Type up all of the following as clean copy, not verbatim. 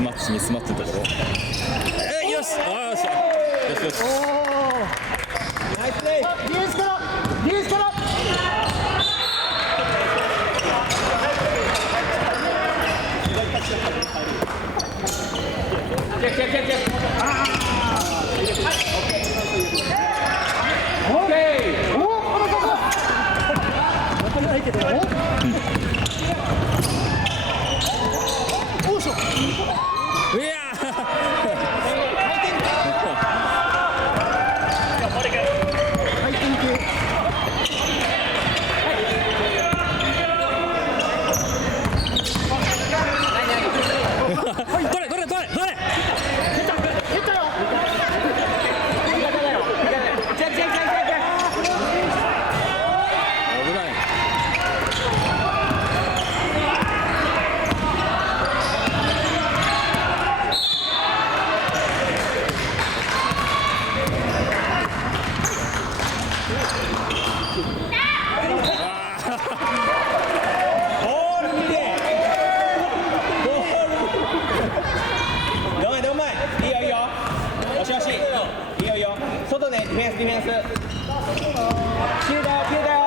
スマッチミスマッチのところ。よし、よしよし。ナイスプレー。ディフェンスからディフェンスから。チェックチェックチェックチェック。オッケー。おお、わかんないけど。おおしょ。いや外でディフェンスディフェンス。切れたよ切れたよ。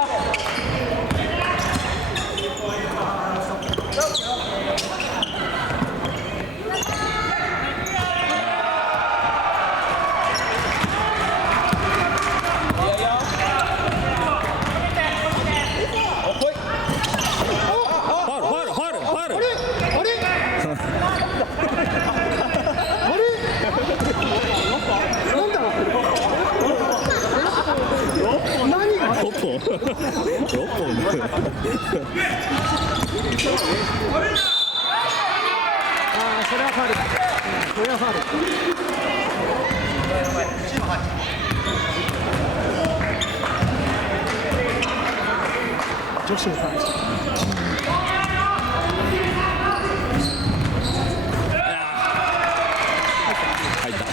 6本ああ、それはファウルだ。それはファウル。女子もファウルした。入った。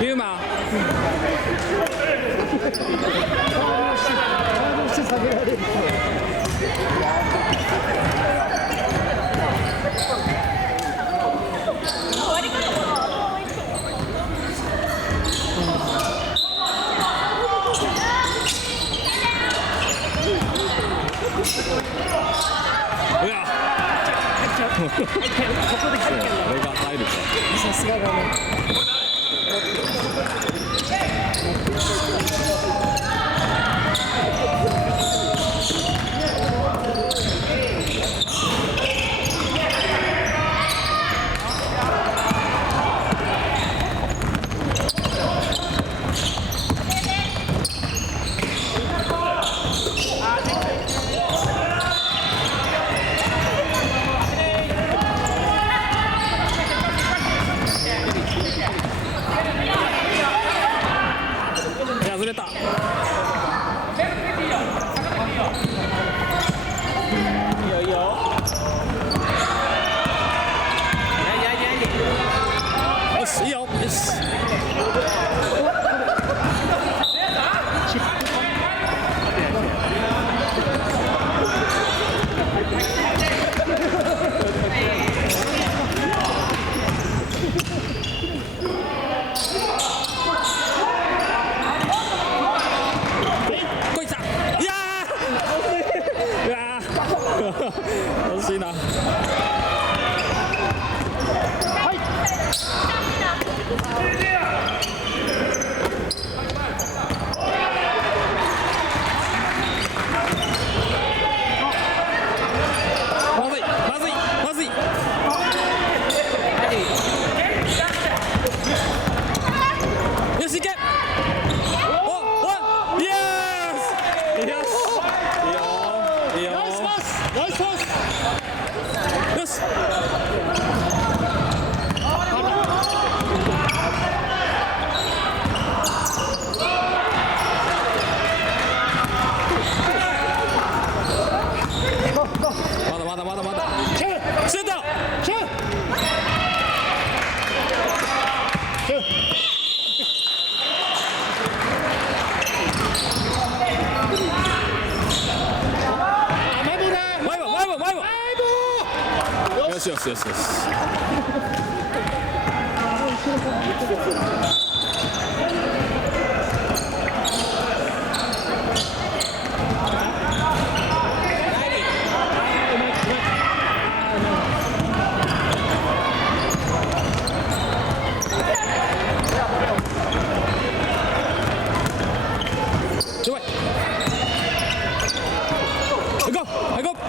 ユーマ下げられる。ここで来た。俺が入るか。さすがだね。惜しいな。まずいまずいまずい。よし、いけ。おお、イエス。よし。いいよ。いいよ。ナイスパスナイスパス。よし。まだまだまだまだ。シューシュート。シューシュー。マイボールだ。前も前も前も。よしよしよしよし。やばい。行こう行こう。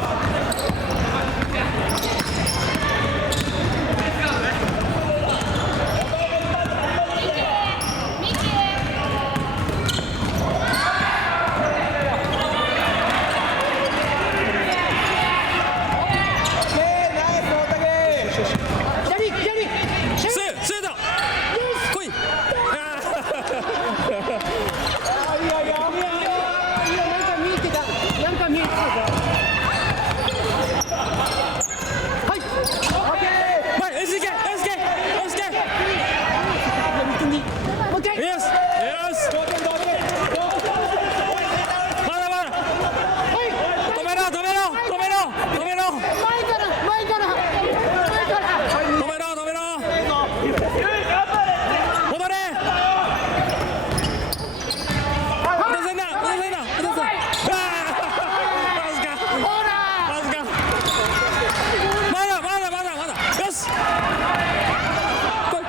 左左シュースースーだ。来い。なんか見えてたなんか見えてたはい前、よし行けよし行けよし行け。オッケーよしよし。まだまだ。止めろ止めろ止めろ止めろ前から前から前から止めろ止めろ。戻れ。落とせんな落とせんな落とせん。マジかほらマジか。まだまだまだまだ。よし。来い。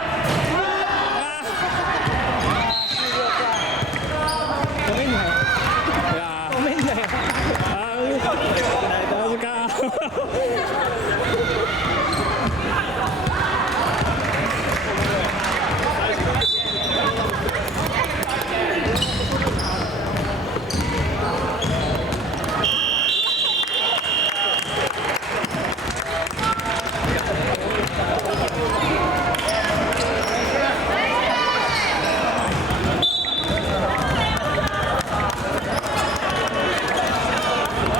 ごめんなよいやごめんなよー、マジか。